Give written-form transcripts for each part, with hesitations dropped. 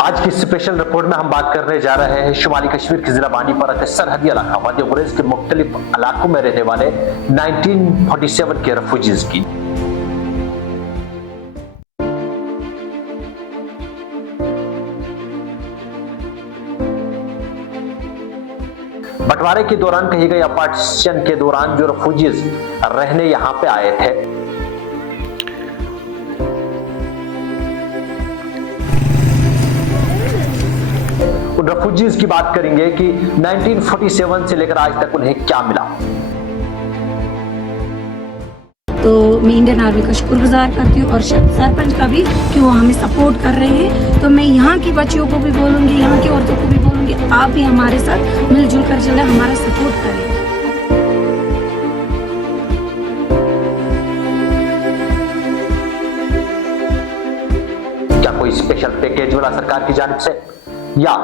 आज की special report में हम बात करने जा रहे हैं शुमाली कश्मीर के जिला बांडीपोरा के सरहदी इलाका वादी गुरेज के मुख्तलिफ इलाकों में रहने वाले 1947 के रेफ्यूजीज की। बंटवारे के दौरान कही गई पार्टीशन के दौरान जो रेफ्यूजीज रहने यहाँ पे आए थे, उन रेफ्यूजीज की बात करेंगे कि 1947 से लेकर आज तक उन्हें क्या मिला। तो मैं इंडियन आर्मी का शुक्रगुजार करती हूँ और सरपंच का भी कि वो हमें सपोर्ट कर रहे हैं। तो मैं यहाँ की बच्चियों को भी बोलूँगी, यहाँ की औरतों को भी बोलूँगी, आप भी हमारे साथ मिलजुल कर चले, हमारा सपोर्ट करें। क्या कोई स्पेशल पैकेज वाला सरकार की जानिब से, या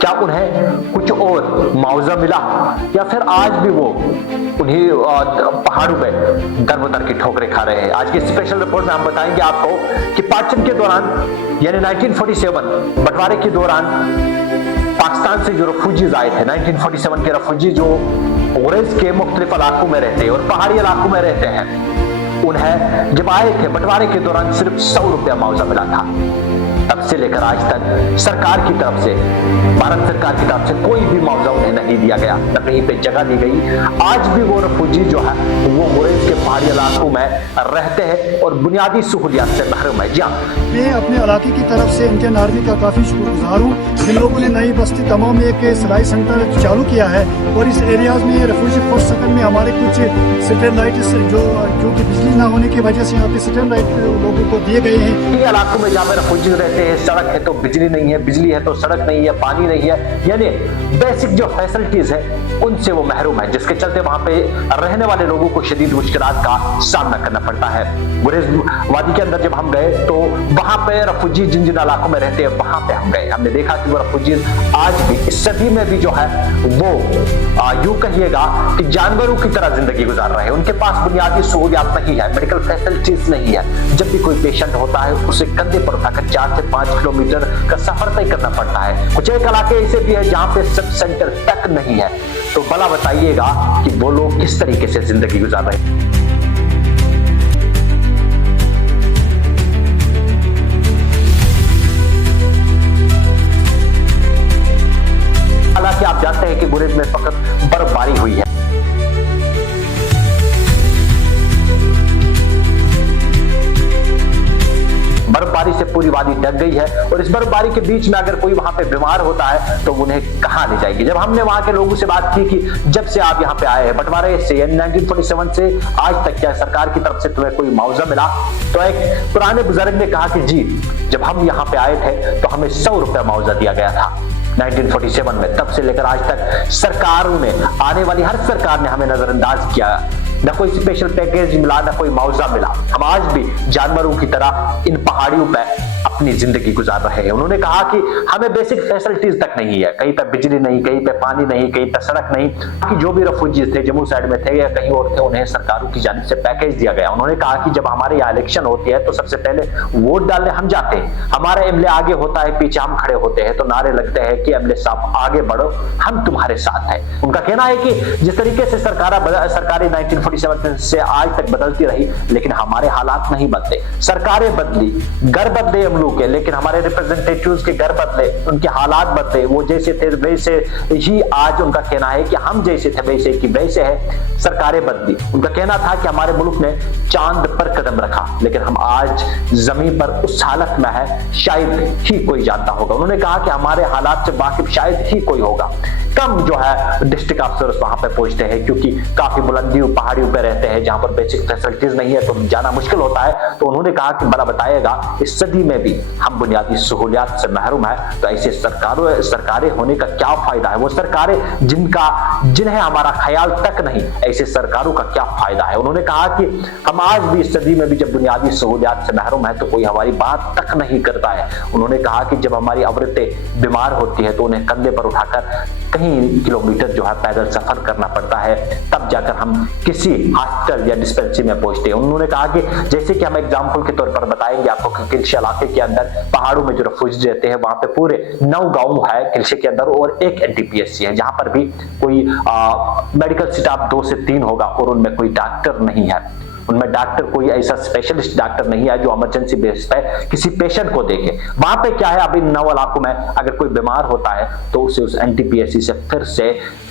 क्या उन्हें कुछ और मुआवजा मिला, या फिर आज भी वो उन्हीं पहाड़ों पे दर बदर की ठोकरें खा रहे हैं। आज की स्पेशल रिपोर्ट में हम बताएंगे आपको कि पार्टीशन के दौरान यानी 1947 बंटवारे के दौरान पाकिस्तान से जो रेफ्यूजीज आए थे, 1947 के रेफ्यूजी जो गुरेज के मुख्तलिफ इलाकों में रहते हैं और पहाड़ी इलाकों में रहते हैं, उन्हें जब आए थे बंटवारे के दौरान सिर्फ 100 रुपया मुआवजा मिला था। तब से लेकर आज तक सरकार की तरफ से, भारत सरकार की तरफ से कोई भी मुआवजा उन्हें नहीं दिया गया, न कहीं पे जगह दी गई। आज भी वो रेफ्यूजी जो है वो गुरेज के पहाड़ी इलाकों में रहते हैं और बुनियादी सहूलियात से महरूम है। जी हाँ, मैं अपने इलाके की तरफ से इंडियन आर्मी का काफ़ी शुक्रगुजार हूँ जिन लोगों ने नई बस्ती तमाम में एक सिलाई सेंटर चालू किया है और इस एरियाज में रेफ्यूजी फर्स्ट सेकंड में हमारे कुछ स्ट्रीट लाइट क्योंकि बिजली ना होने की वजह से यहाँ पे स्ट्रीट लाइट लोगों को दिए गए हैं। इन इलाकों में जहाँ पे रेफ्यूजी रहते हैं, सड़क है तो बिजली नहीं है, बिजली है तो सड़क नहीं है, पानी नहीं है, यानी बेसिक जो फैसिलिटीज है उनसे वो महरूम है, जिसके चलते वहां पे रहने वाले लोगों को शदीद मुश्किलात का सामना करना पड़ता है। गुरेज वादी के अंदर जब हम गए तो वहां पे रेफ्यूजी जिन जिन इलाकों में रहते हैं वहां पे हम गए, हमने देखा कि वो रेफ्यूजी आज भी इस सदी में भी जो है वो यूं कहिएगा कि जानवरों की तरह जिंदगी गुजार रहे हैं। उनके पास बुनियादी सहूलियात नहीं है, मेडिकल फैसिलिटीज नहीं है। जब भी कोई पेशेंट होता है उसे कंधे पर उठाकर 4 से 5 किलोमीटर का सफर तय करना पड़ता है। कुछ एक इलाके ऐसे भी है जहां पे सब सेंटर तक नहीं है। तो भला बताइएगा कि वो लोग किस तरीके से जिंदगी गुजार रहे हैं। हालांकि आप जानते हैं कि गुरेज में फकत बर्फबारी हुई है। बर्फबारी से पूरी वादी ढक गई है और इस बर्फबारी के बीच में अगर कोई वहां पे बीमार होता है तो उन्हें कहां ले जाएगी। जब हमने वहां के लोगों से बात की कि जब से आप यहाँ पे आए हैं बंटवारे से यानी 1947 से आज तक क्या सरकार की तरफ से तुम्हें कोई मुआवजा मिला, तो एक पुराने बुजुर्ग ने कहा कि जी, जब हम यहाँ पे आए थे तो हमें 100 रुपया मुआवजा दिया गया था 1947 में। तब से लेकर आज तक सरकारों ने, आने वाली हर सरकार ने हमें नजरअंदाज किया, न कोई स्पेशल पैकेज मिला, न कोई मुआवजा मिला। हम आज भी जानवरों की तरह इन पहाड़ियों पर अपनी जिंदगी गुजार रहे हैं। उन्होंने कहा कि हमें बेसिक फैसिलिटीज तक नहीं है, कहीं पे बिजली नहीं, कहीं पे पानी नहीं, कहीं पे सड़क नहीं। कि जो भी रेफ्यूजीज थे जम्मू साइड में थे या कहीं और थे, उन्हें सरकारों की जानिब से पैकेज दिया गया। उन्होंने कहा कि जब हमारे यहाँ इलेक्शन होती है तो सबसे पहले वोट डालने हम जाते हैं, हमारा एमएलए आगे होता है, पीछे हम खड़े होते हैं, तो नारे लगते हैं कि एमएलए साहब आगे बढ़ो, हम तुम्हारे साथ हैं। उनका कहना है कि जिस तरीके से सरकारें 1947 से आज तक बदलती रही, लेकिन हमारे हालात नहीं बदले। सरकारें बदली, घर बदले हम लोग के, लेकिन हमारे रिप्रेजेंटेटिव्स के घर बदले, उनके हालात बदले, वो जैसे थे वैसे ही आज उनका कहना है कि हम जैसे थे वैसे की वैसे है। सरकारें बदली, उनका कहना था कि हमारे मुल्क ने चांद पर कदम रखा, लेकिन हम आज जमीन पर उस हालत में है शायद ही कोई जानता होगा। उन्होंने कहा कि हमारे हालात से वाकिफ शायद ही कोई होगा। कम जो है डिस्ट्रिक्ट अफसर वहां पे पहुंचते हैं क्योंकि काफी बुलंदियों पहाड़ियों पे रहते हैं जहां पर बेसिक फैसिलिटीज नहीं है, तो जाना मुश्किल होता है। तो उन्होंने कहा कि भला बताइएगा इस सदी में भी हम बुनियादी सहूलियात से महरूम है, तो ऐसे सरकारें होने का क्या फायदा है। वो सरकारें जिन्हें हमारा ख्याल तक नहीं, ऐसे सरकारों का क्या फायदा है। उन्होंने कहा कि हम आज भी इस सदी में भी जब बुनियादी सहूलियात से महरूम है तो कोई हमारी बात तक नहीं करता है। उन्होंने कहा कि जब हमारी औरतें बीमार होती है तो उन्हें कंधे पर उठाकर कहीं किलोमीटर जो है पैदल सफर करना पड़ता है, तब जाकर हम किसी किसी हॉस्पिटल या डिस्पेंसरी में पहुंचते हैं। उन्होंने कहा कि जैसे कि हम एग्जाम्पल के तौर पर बताएंगे आपको कि किल्शे इलाके के अंदर पहाड़ों में जो रेफ्यूजी रहते हैं वहां पे पूरे 9 गांव है किल्शे के अंदर और एक एनटीपीएससी है जहां पर भी कोई मेडिकल स्टाफ 2 से 3 होगा और उनमें कोई डॉक्टर नहीं है। उनमें डॉक्टर कोई ऐसा स्पेशलिस्ट डॉक्टर नहीं है जो इमरजेंसी बेस पे किसी पेशेंट को देखे। वहां पे क्या है, अभी 9 इलाकों में अगर कोई बीमार होता है तो उसे उस एनटीपीएससी से फिर से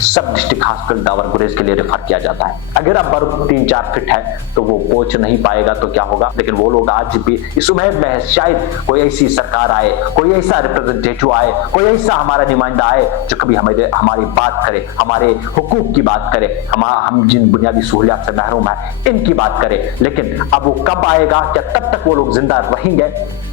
सब डिस्ट्रिक्ट हॉस्पिटल डावर गुरेज के लिए रेफर किया जाता है। अगर अब बर्फ 3-4 फीट है तो वो पहुंच नहीं पाएगा तो क्या होगा, लेकिन वो लोग आज भी इस उम्मीद में है शायद कोई ऐसी सरकार आए, कोई ऐसा रिप्रेजेंटेटिव आए, कोई ऐसा हमारा नुमाइंदा आए जो कभी हमारी बात करे, हमारे हुकूक की बात करे, हम जिन बुनियादी सहूलियत से महरूम है इनकी बात करे। लेकिन अब वो कब आएगा, क्या तब तक वो लोग जिंदा रहेंगे,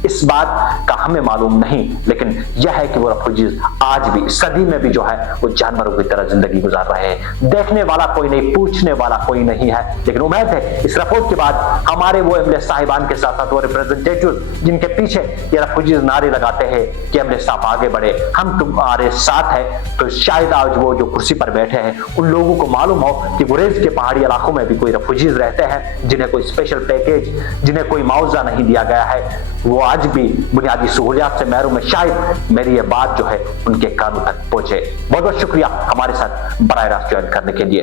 इस बात का हमें मालूम नहीं। लेकिन यह है कि वो रेफ्यूजीज आज भी सदी में भी जो है वो जानवरों की तरह जिंदगी गुजार रहे हैं। देखने वाला कोई नहीं, पूछने वाला कोई नहीं है। लेकिन उम्मीद है इस रिपोर्ट के बाद हमारे वो एमएलए साहिबान के साथ साथ वो रिप्रेजेंटेटिव जिनके पीछे ये रेफ्यूजीज नारे लगाते हैं कि एमएलए साहब आगे बढ़े, हम तुम्हारे साथ है, तो शायद आज वो जो कुर्सी पर बैठे हैं उन लोगों को मालूम हो कि गुरेज के पहाड़ी इलाकों में भी कोई रेफ्यूजीज रहते हैं जिन्हें कोई स्पेशल पैकेज, जिन्हें कोई मुआवजा नहीं दिया गया है, वो आज भी बुनियादी सहूलियत से महरूम है। शायद मेरी ये बात जो है उनके कानों तक पहुंचे। बहुत बहुत शुक्रिया हमारे साथ बराह रास्त ज्वाइन करने के लिए।